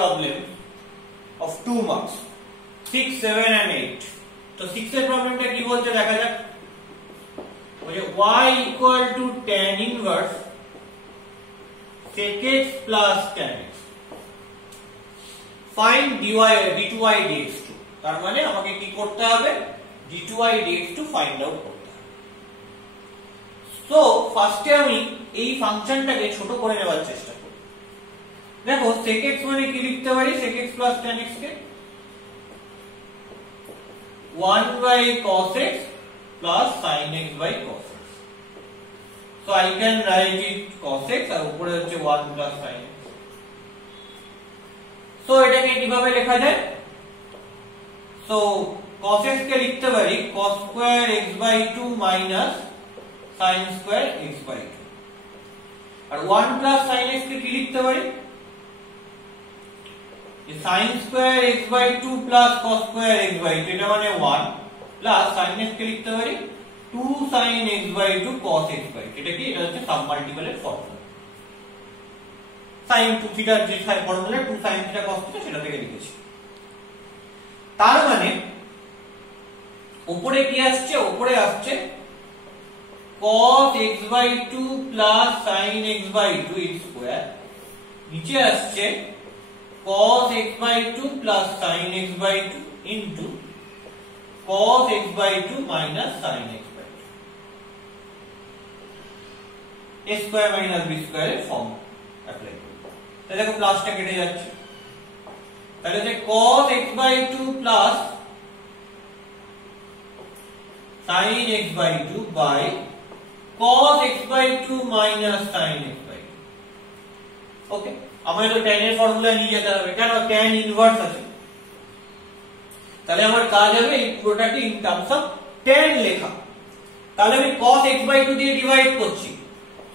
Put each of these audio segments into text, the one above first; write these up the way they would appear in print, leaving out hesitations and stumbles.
Problem of 2 marks 6, 7 and 8. তো 6 এর প্রবলেমটা কি বলছে দেখা যাক। বলে y equal to tan inverse sec x plus tan x find d2y dx2। তার মানে আমাকে কি করতে হবে, d2y dx2 ফাইন্ড আউট করতে হবে। সো ফার্স্টে আমি এই ফাংশনটাকে ছোট করে নেওয়ার চেষ্টা করব। দেখো sec x মানে কি লিখতে পারি, sec x plus tan x K 1 by cos x plus sin x by cos x। So I can write it cos x আর উপরে হচ্ছে 1 plus sin x। So এটাকে কিভাবে লেখা যায়? So cos x কে লিখতে পারি cos square x by 2 minus sin square x by 2 R 1 plus sin x কে কি লিখতে পারি, sin square x by 2 plus cos square x by 2 এটা মানে 1 plus sin x কে লিখতে পারি 2 sin x by 2 cos x by 2। এটা কি, এটা হচ্ছে সাব মাল্টিপলের ফর্মুলা। sin 2 থিটা যে formula 2 sin theta cos theta সেটা থেকে লিখেছি। তার মানে উপরে কি আসছে, উপরে আসছে cos x by 2 plus sin x by 2 its square, নিচে আসছে cos x by 2 plus sin x by 2 into cos x by 2 minus sin x by 2। a square minus b square এর ফর্ম অ্যাপ্লাই করব। তাহলে দেখো প্লাসটা কেটে যাচ্ছে, তাহলে যে cos x by 2 plus sin x by 2 by cos x by 2 minus sin x by 2। ওকে, আমার তো tan এর ফর্মুলা নিয়ে যেতে হবে, কেন tan ইনভার্স আছে। তাহলে আমার কাজ হবে এই পুরোটাকে ইন টার্মস অফ tan লেখা। তাহলে আমি cos x by 2 দিয়ে ডিভাইড করছি,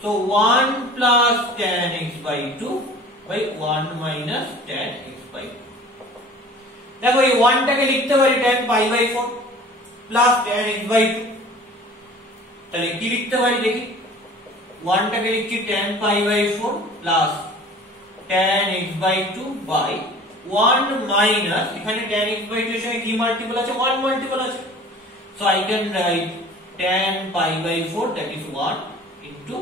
so 1 plus tan x by 2 by 1 minus tan x by 2। দেখো এই 1 টাকে লিখতে পারি tan pi by 4 plus tan x by 2। তাহলে কি লিখতে পারি দেখি, 1 টাকে লিখছি tan pi by 4 plus tan x by 2 by 1 minus এখানে tan x by 2 এর সঙ্গে কি মাল্টিপল আছে, 1 মাল্টিপল আছে। So I can write tan pi by 4 that is 1 into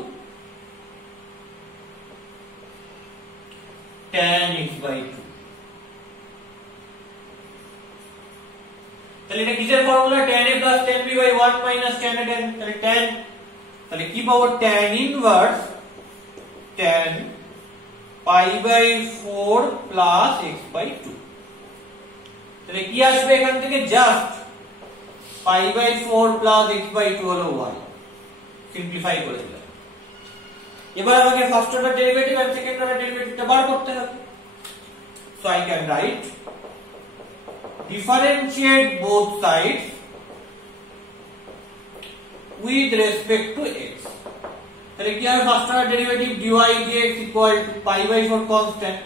tan x by 2। তাহলে এটা কিসের formula, tan a plus tan b by 1 minus tan a tan। তাহলে tan, তাহলে কি পাবো tan inverse tan pi by 4 plus x by 2। তাহলে কি আসবে এখান থেকে, just pi by 4 plus x by 2 হলো y, সিম্পলিফাই করে দিলাম। এবার আমাকে ফার্স্ট অর্ডার ডেরিভেটিভ আর সেকেন্ড অর্ডার ডেরিভেটিভটা বার করতে হবে। So I can right differentiate both sides with respect to x। তাহলে কি হবে, first order derivative dy dx equal to pi by 4 constant,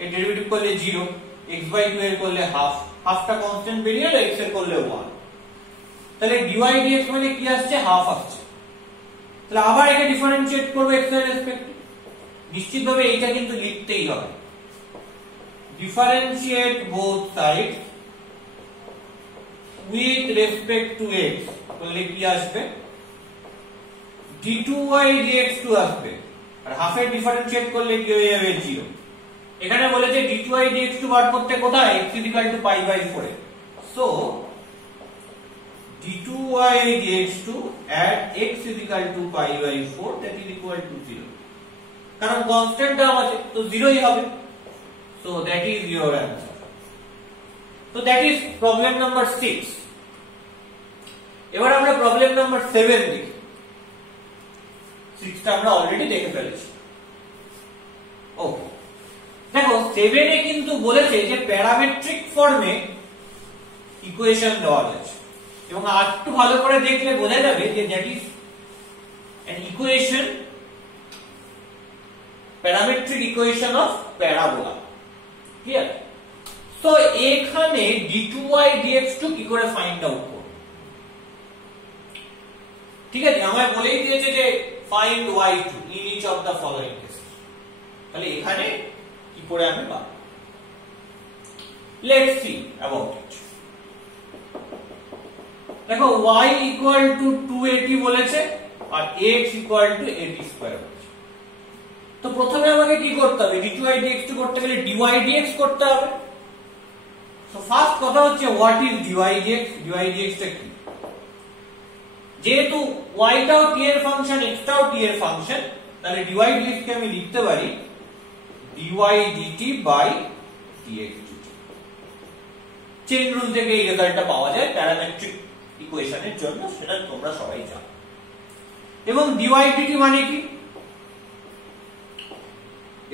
এর ডেরিভেটিভ করলে 0, x by 2 এর করলে হাফ, হাফটা কনস্ট্যান্ট বেরিয়ে গেল, x এর করলে 1। তাহলে dy dx মানে কি আসছে, হাফ আসছে। তাহলে আবার একে ডিফারেন্সিয়েট করব x এর রেসপেক্টে, নিশ্চিতভাবে এইটা কিন্তু লিখতেই হবে। Differentiate both sides with respect to x করলে কি আসবে, d2y dx2 আসবে, আর হাফের ডিফারেন্সিয়েট করলে কি হয়ে যাবে, 0। এখানে বলেছে d2y dx2 বার করতে কোথায়, x = pi by 4 A. So d2y dx2 at x = pi by 4 that is equal to 0, কারণ কনস্ট্যান্ট টার্ম আছে তো 0ই হবে। So that is your answer. So that is problem number 6. এবার আমরা প্রবলেম নাম্বার 7 দেখি। 6টা আমরা অলরেডি দেখে ফেলেছি। ওকে, দেখো 7 এ কিন্তু বলেছে যে প্যারামেট্রিক ফর্মে ইকুয়েশন দেওয়া আছে, এবং আর একটু ভালো করে দেখলে বোঝা যাবে যে that is an equation, parametric equation of parabola। Clear? তো এখানে d2y dx2 কি করে ফাইন্ড আউট করব? ঠিক আছে, আমায় বলেই দিয়েছে যে find y2 in each of the following cases। তাহলে এখানে কি করে আমি পাবো? Let's see about it। দেখো y equal to 280 বলেছে আর x equal to 80 স্কয়ার বলেছে। তো প্রথমে আমাকে কি করতে হবে? d2y dx2 করতে গেলে dy dx করতে হবে। তো ফার্স্ট কথা হচ্ছে what is dy dx? dy dx টা কি? যেহেতু y টাও t এর ফাংশন, x টাও t এর ফাংশন, তাহলে dy dx কে আমি লিখতে পারি dy dt by dx dt। Chain rule থেকে এই রেজাল্টটা পাওয়া যায় প্যারামেট্রিক ইকুয়েশনের জন্য, সেটা তোমরা সবাই জানো। এবং dy dt মানে কি?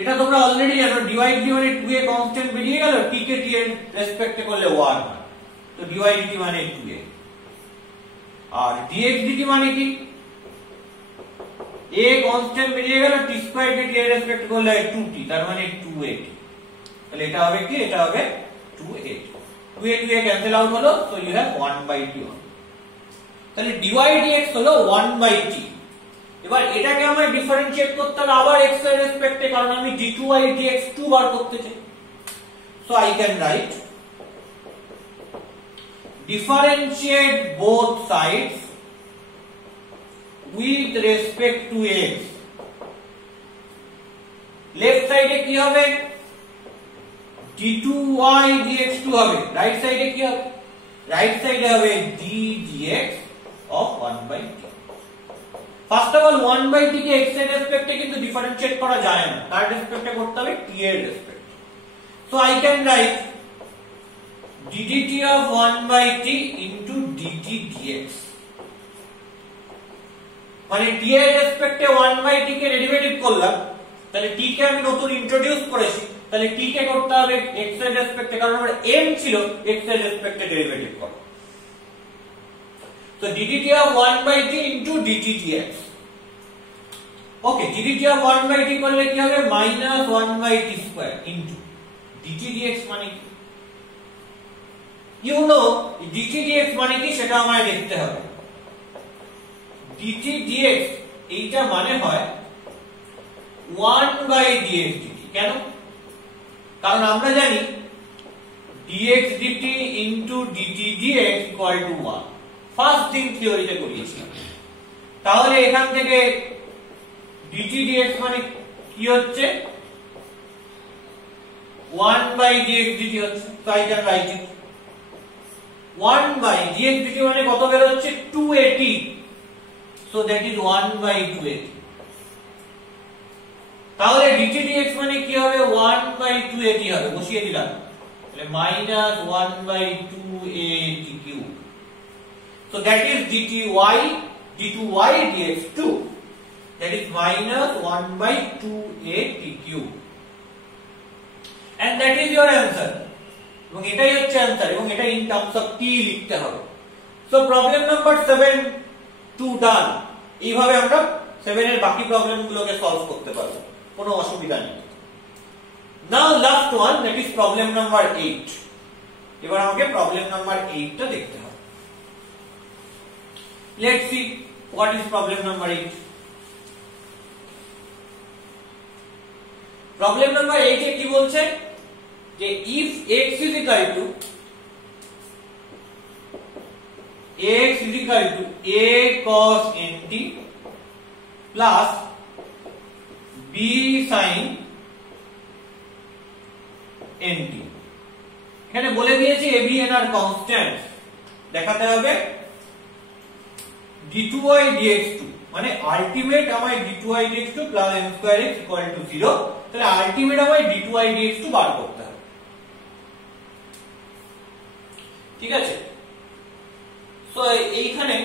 এটা তোমরা অলরেডি জানো, dy dt মানে 2a কনস্ট্যান্ট বেরিয়ে গেল, t কে t এর রেসপেক্টে করলে 1 হয়, তো dy dt মানে 2a। আর dx dt মানে কি? a কনস্ট্যান্ট বেরিয়ে গেল, t স্কয়ার কে t এর রেসপেক্টে করলে 2t, তার মানে 2at। তাহলে এটা হবে কি? এটা হবে 2at। 2a 2a cancel out হলো, সো ইউ হ্যাভ 1/t। তাহলে dy dx হলো 1/t। এবার এটাকে আমরা ডিফারেন্সিয়েট করতে হবে আবার x এর রেসপেক্টে, কারণ আমি d2y dx2 বার করতে চাই। So I can right differentiate both sides with respect to x। Left সাইডে কি হবে? d2y dx2 হবে। রাইট সাইডে কি হবে? রাইট সাইডে হবে d dx of 1/t। First of all 1/t K x এর রেসপেক্টে কিন্তু ডিফারেন্সিয়েট করা যায় না, তার রেসপেক্টে করতে হবে t এর রেসপেক্টে। So I can write d dt of 1/t into dt dx। মানে t এর রেসপেক্টে 1/t কে ডেরিভেটিভ করলাম, তাহলে t কে আমি নতুন ইন্ট্রোডিউস করেছি, তাহলে t কে করতে হবে x এর রেসপেক্টে, কারণ আমার m ছিল x এর রেসপেক্টে ডেরিভেটিভ করা। So d dt of 1/t into dt dx। Okay, d dt of 1/t করলে কি হবে? minus 1/t square into dt dx মানে কি? You know dt dx মানে কি সেটা আমায় দেখতে হবে। dt dx এইটা মানে হয় 1/dx dt। কেন? কারণ আমরা জানি dx dt into dt dx equal to 1। First দিন থিওরিতে করিয়েছিলাম। তাহলে এখান থেকে dt dx মানে কি হচ্ছে? 1/dx dt হচ্ছে। তো I can right it 1/dx dt মানে কত বের হচ্ছে? 280। So that is 1/280। তাহলে dt dx মানে কি হবে? 1/280 হবে, বসিয়ে দিলাম। তাহলে minus 1/280 cube. So that is d2y dx2, that is minus 1/280 cube, and that is your answer। এবং এটাই হচ্ছে आंसर, এবং এটা in terms of t লিখতে হবে। So problem number 7 to done। এইভাবে আমরা 7 এর বাকি প্রবলেম গুলোকে সলভ করতে পারবো, কোনো অসুবিধা নেই। Now last one, that is problem number 8। এবার আমাকে প্রবলেম নাম্বার 8 টা দেখতে হবে। Let's see what is problem number 8। Problem number 8 এ কি বলছে? যে if x is equal to a cos nt plus b sin nt। এখানে বলে দিয়েছে a b n আর কনস্ট্যান্ট, দেখাতে হবে d2y dx2 মানে আলটিমেট আমায় d2y dx2 plus m square x equal to 0। তাহলে আলটিমেট আমায় d2y dx2 বার করতে হবে। ঠিক আছে, সো এইখানে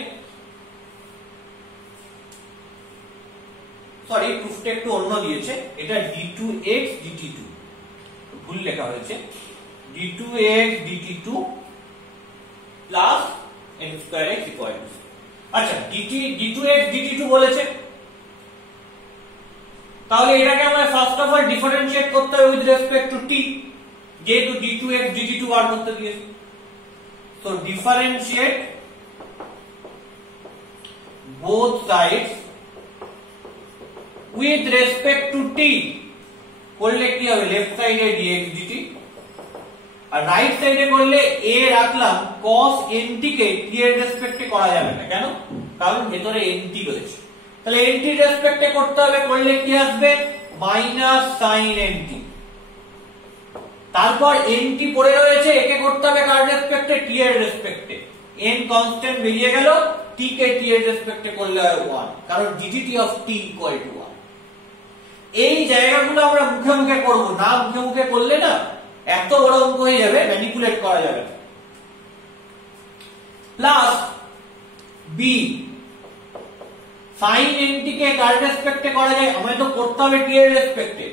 সরি প্রুফটা একটু অন্য দিয়েছে, এটা d2x dt2 ভুল লেখা হয়েছে, d2x dt2 plus m square x equal to 0। আচ্ছা d2x dt2 বলেছে, তাহলে এটাকে আমরা ফার্স্ট অফ অল ডিফারেন্সিয়েট করতে হবে উইথ রেসপেক্ট টু t। যেহেতু d2x dt2 বার করতে দিয়েছে। তো differentiate both sides with respect to t করলে কি হবে, লেফট সাইডে dx dt, আর রাইট সাইডে করলে a রাখলাম cos nt কে t এর রেসপেক্টে করা যাবে না, কেন? কারণ ভেতরে nt রয়েছে, তাহলে nt এর রেসপেক্টে করতে হবে, করলে কি আসবে মাইনাস sin nt। তারপর nt পড়ে রয়েছে, একে করতে হবে কার রেসপেক্টে, t এর রেসপেক্টে, n কনস্ট্যান্ট বেরিয়ে গেল, t কে t এর রেসপেক্টে করলে হয় 1, কারণ ddt of t equal to 1। এই জায়গাগুলো আমরা মুখে মুখে করব না, মুখে মুখে করলে না এত বড় অঙ্ক হয়ে যাবে, ম্যানিপুলেট করা যাবে। প্লাস b sin nt কে কার রেসপেক্টে করা যায়, আমায় তো করতে হবে t এর রেসপেক্টে,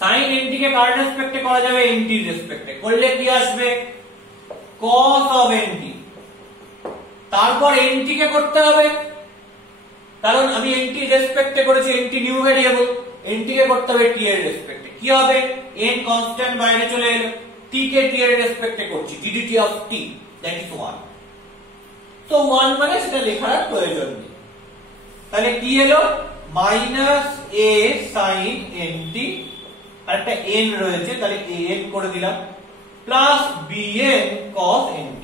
sin nt কে কার রেসপেক্টে করা যাবে, nt এর রেসপেক্টে, করলে কি আসবে cos of nt। তারপর nt কে করতে হবে, কারণ আমি nt রেসপেক্টে করেছি, nt নিউ ভেরিয়েবল, nt কে করতে হবে t এর রেসপেক্টে, কি হবে n কনস্ট্যান্ট বাইরে চলে এলো, t কে t এর রেসপেক্টে করছি, ddt of t that is 1। তো 1 মানে সেটা লেখার প্রয়োজন নেই, তাহলে কি এলো মাইনাস a sin nt, আর একটা n রয়েছে তাহলে an করে দিলাম, প্লাস bn cos nt,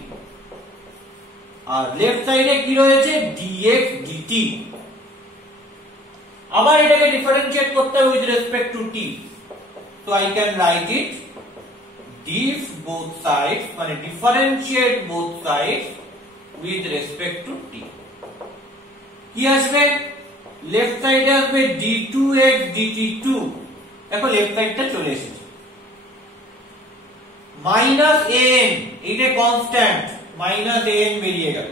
আর লেফট সাইডে কি রয়েছে dx dt। আবার এটাকে ডিফারেন্সিয়েট করতে হবে উইথ রেসপেক্ট টু t, তো I can right it diff both sides মানে differentiate both sides with respect to t। কি আসবে, লেফট সাইডে আসবে d2x dt2, দেখো লেফট সাইডটা চলে এসেছে, মাইনাস an, এটা কনস্ট্যান্ট, মাইনাস an বেরিয়ে গেল,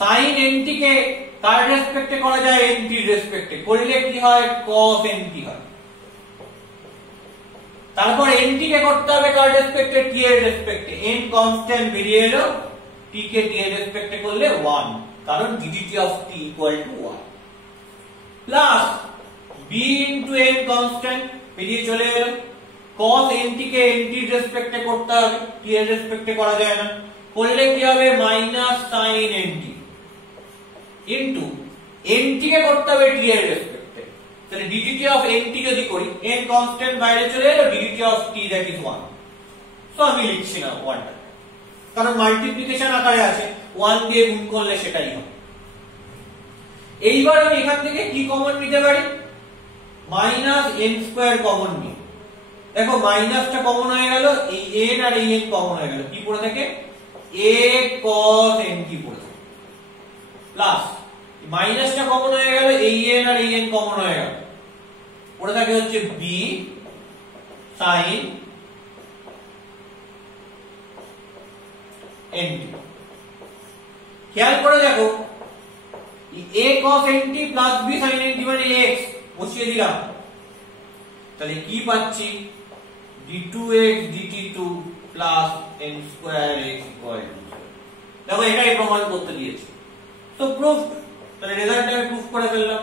sin nt কে কার রেসপেক্টে করা যায়, nt এর রেসপেক্টে, করলে কি হয় cos nt হয়। তারপর nt কে করতে হবে কার রেসপেক্টে, t এর রেসপেক্টে, n কনস্ট্যান্ট বেরিয়ে এলো, t কে t এর রেসপেক্টে করলে 1, কারণ ddt of t equal to 1, plus b into n constant বেরিয়ে চলে এলো, cos nt কে nt এর রেসপেক্টে করতে হবে, t এর রেসপেক্টে করা যায় না, করলে কি হবে minus sin nt into nt কে করতে হবে t এর রেসপেক্টে, তাহলে ddt of nt যদি করি, n কনস্ট্যান্ট বাইরে চলে এলো, ddt of t that is 1। So আমি লিখছি না 1 টা, কারণ মাল্টিপ্লিকেশন আকারে আছে, 1 দিয়ে গুণ করলে সেটাই হবে। এইবার আমি এখান থেকে কি কমন নিতে পারি, মাইনাস n স্কয়ার কমন নিই, দেখো মাইনাসটা কমন হয়ে গেল, এই n আর এই n কমন হয়ে গেল, কি পড়ে থাকে a cos nt পড়ে থাকে, প্লাস মাইনাসটা কমন হয়ে গেল, এই n আর এই n কমন হয়ে গেল, পড়ে থাকে হচ্ছে b sin nt। খেয়াল করে দেখো a cos nt plus b sin nt মানে x বসিয়ে দিলাম, তাহলে কি পাচ্ছি d2x dt2 plus n square x equal to, দেখো এটাই প্রমাণ করতে দিয়েছে। তো প্রুফ, তাহলে রেজাল্ট আমি প্রুফ করে ফেললাম।